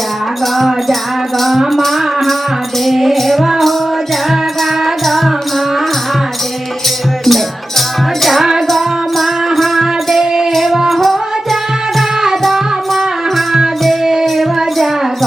जाग जाग महादेव हो जगद महादेव जाग महादेव हो जगद महादेव जाग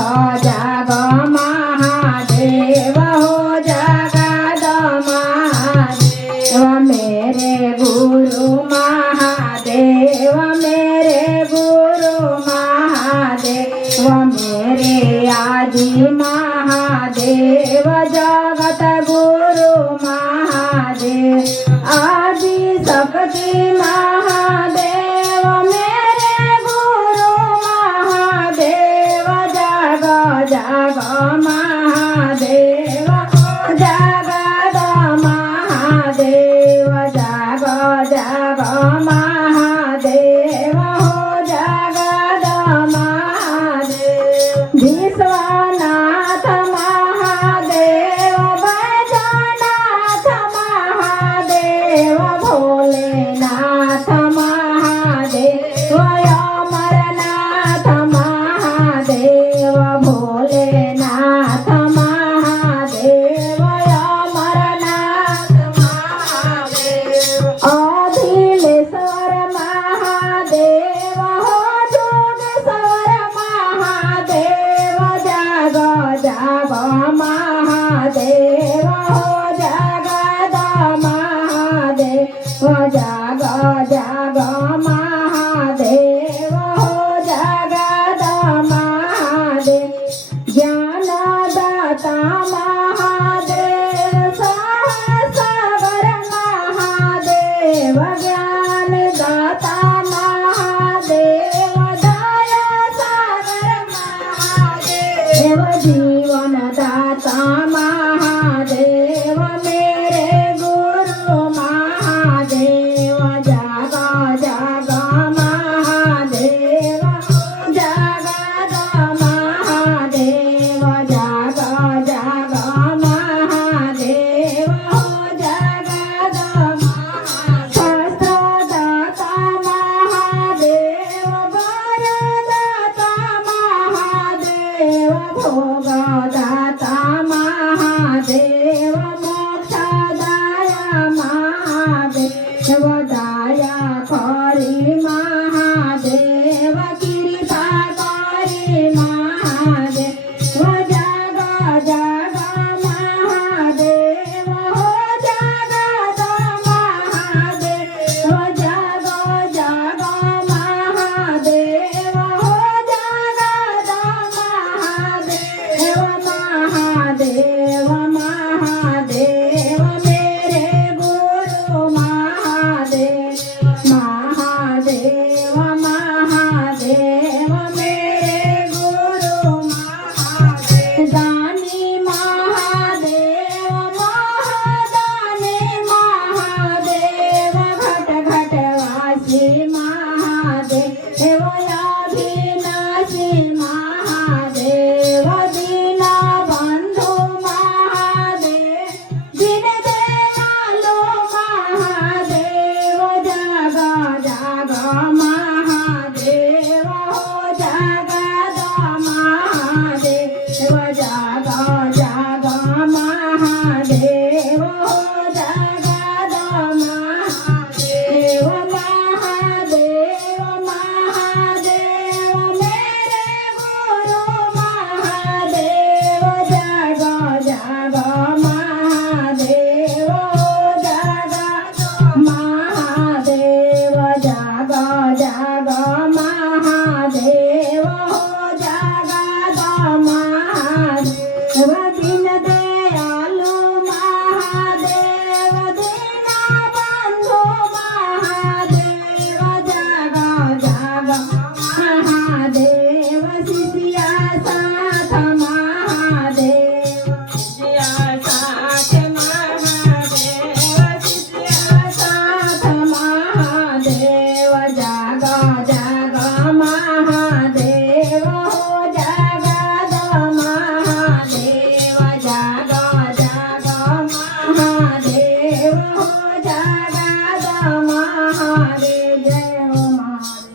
जाग महादेव हो जगद महादेव मेरे गुरु महादेव मेरे गुरु महादेव मेरे आदि महादेव जगत गुरु महादेव आदि शक्ति महादेव मेरे गुरु महादेव जग जग महादेव जगद महादेव जग जग महादेव हो जगद महादेव विश्वनाथ महादेव बैजनाथ महादेव भोलेनाथ महादेव अमरनाथ महादेव भोलेनाथ महादेव अमरनाथ महादेव अखिलेश्वर महादेव हो जोगेश्वर महादेव जग जग महादेव हो जगद महादेव जग जग महादेव हो जगद महादेव ज्ञानदाता महादेव सहस्र महादेव ज्ञानदाता महादेव दया सागर महादेव जीवनदाता महादेव मेरे गुरु महादेव जग जग महादेव जगद महादेव जग जग महादेव हो जगद शस्त्रदाता महादेव वरदाता महादेव भोगदाता महादेव मोक्षदाया महादेव दया करी महादेव कृपा करी महादेव जग जग महादेव हो जगद महादेव जग जग महादेव हो जगद महादेव महादेव महादेव मेरे गुरु महादेव महादेव महादेव मेरे गुरु महादेव दानी महादेव महादानी महादेव घट घट वासी महादेव अविनाशी महादेव दीन बंधु महादेव दिन दयालु महादेव जग जग महादेव हो जगद महादेव जग जग महादेव हो जगद महादेव महादेव महादेव मेरे गुरु महादेव जग जग महादेव हो जगद महादेव जग जग महादेव हो जगद महादेव दीन दयालु महादेव दीन बंधु महादेव जग जग महादेव शिष्या साथ महादेव शिष्या साथ महादेव शिष्या साथ महादेव जग जग महादेव